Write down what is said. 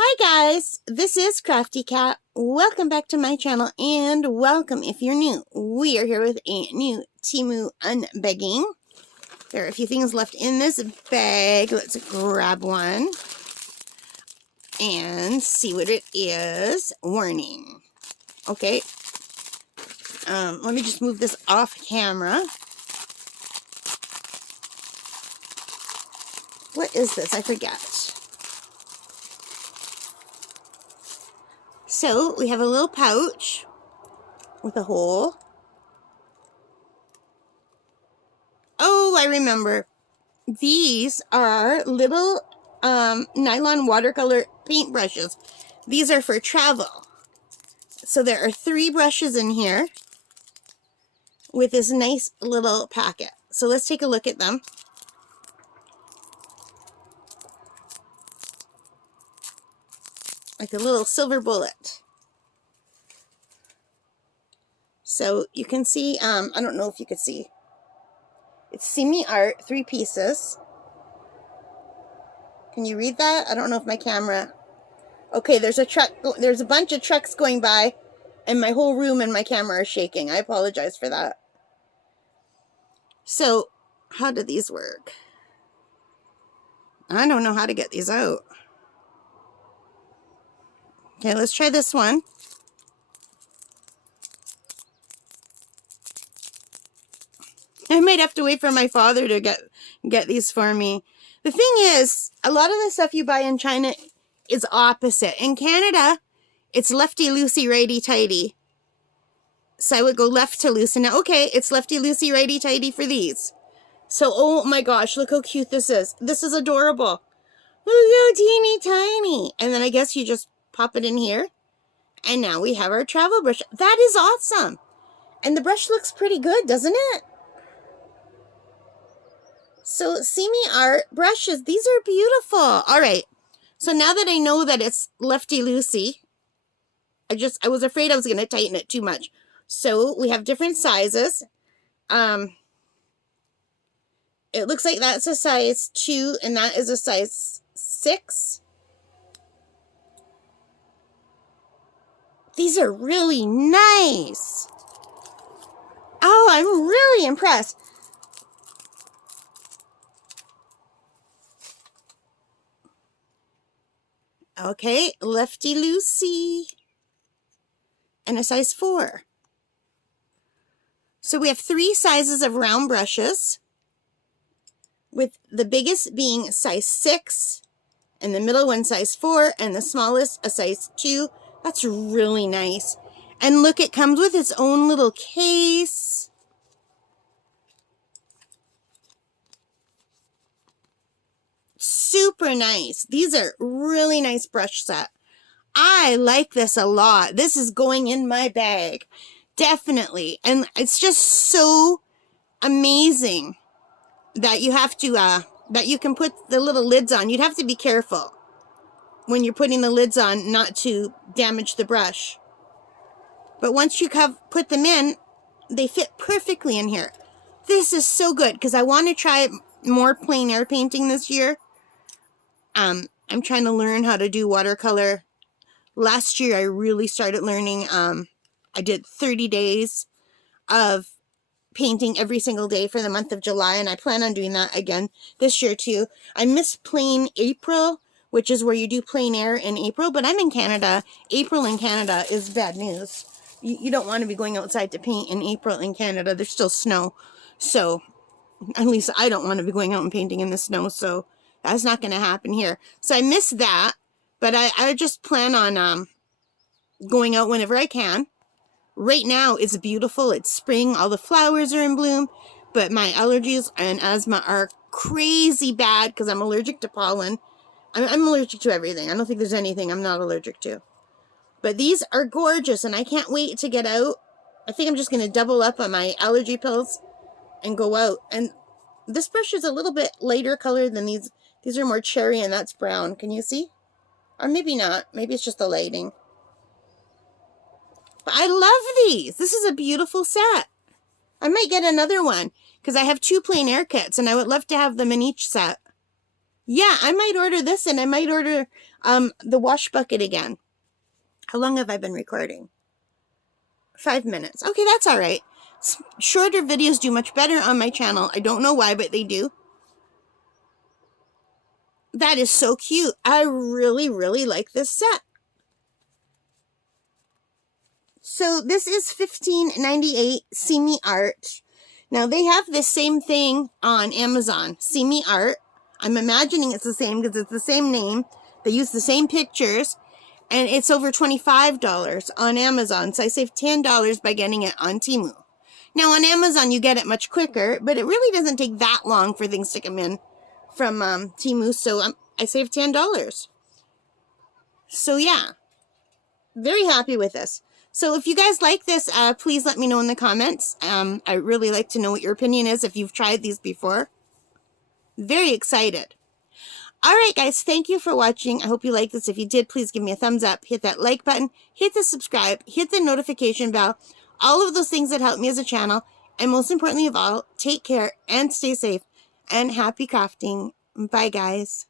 Hi guys, this is Crafty Cat. Welcome back to my channel and welcome if you're new. We are here with a new Temu unbagging. There are a few things left in this bag. Let's grab one and see what it is. Warning. Okay. Let me just move this off camera. What is this? I forget. So, we have a little pouch with a hole. Oh, I remember. These are little nylon watercolor paint brushes. These are for travel. So there are 3 brushes in here with this nice little packet. So let's take a look at them. Like a little silver bullet. So you can see, I don't know if you could see. It's Simi Art, 3 pieces. Can you read that? I don't know if my camera... Okay, there's a bunch of trucks going by, and my whole room and my camera are shaking. I apologize for that. So, how do these work? I don't know how to get these out. Okay, let's try this one. I might have to wait for my father to get these for me. The thing is, a lot of the stuff you buy in China is opposite. In Canada, it's lefty-loosey, righty-tighty. So I would go left to loosen it. Okay, it's lefty-loosey, righty-tighty for these. So, oh my gosh, look how cute this is. This is adorable. Look how teeny tiny. And then I guess you just pop it in here. And now we have our travel brush. That is awesome. And the brush looks pretty good, doesn't it? So, Simi Art brushes. These are beautiful. All right. So now that I know that it's lefty-loosey, I was afraid I was going to tighten it too much. So we have different sizes. It looks like that's a size 2 and that is a size 6. These are really nice. Oh, I'm really impressed. Okay, lefty-loosey. And a size 4. So we have 3 sizes of round brushes, with the biggest being size 6, and the middle one size 4, and the smallest a size 2. That's really nice. And look, it comes with its own little case. Super nice. These are really nice brush set. I like this a lot. This is going in my bag. Definitely. And it's just so amazing that you have to, that you can put the little lids on. You'd have to be careful when you're putting the lids on not to damage the brush. But once you have put them in, they fit perfectly in here. This is so good because I want to try more plein air painting this year. I'm trying to learn how to do watercolor. Last year I really started learning. I did 30 days of painting every single day for the month of July, and I plan on doing that again this year too. I miss plain April, which is where you do plein air in April, but I'm in Canada. April in Canada is bad news. You don't want to be going outside to paint in April in Canada. There's still snow. So, at least I don't want to be going out and painting in the snow, so that's not going to happen here. So I miss that, but I just plan on going out whenever I can. Right now, it's beautiful. It's spring. All the flowers are in bloom. But my allergies and asthma are crazy bad because I'm allergic to pollen. I'm allergic to everything. I don't think there's anything I'm not allergic to. But these are gorgeous, and I can't wait to get out. I think I'm just going to double up on my allergy pills and go out. And this brush is a little bit lighter color than these. These are more cherry, and that's brown. Can you see? Or maybe not. Maybe it's just the lighting. But I love these. This is a beautiful set. I might get another one because I have 2 plein air kits and I would love to have them in each set. Yeah, I might order this, and I might order the wash bucket again. How long have I been recording? 5 minutes. Okay, that's all right. Shorter videos do much better on my channel. I don't know why, but they do. That is so cute. I really, really like this set. So this is $15.98, See Me Art. Now they have this same thing on Amazon, See Me Art. I'm imagining it's the same because it's the same name. They use the same pictures, and it's over $25 on Amazon. So I saved $10 by getting it on Temu. Now on Amazon you get it much quicker, but it really doesn't take that long for things to come in from Temu. So I saved $10. So yeah, very happy with this. So if you guys like this, please let me know in the comments. I really like to know what your opinion is if you've tried these before. Very excited. All right, guys, thank you for watching. I hope you liked this. If you did, please give me a thumbs up. Hit that like button. Hit the subscribe. Hit the notification bell. All of those things that help me as a channel. And most importantly of all, take care and stay safe. And happy crafting. Bye, guys.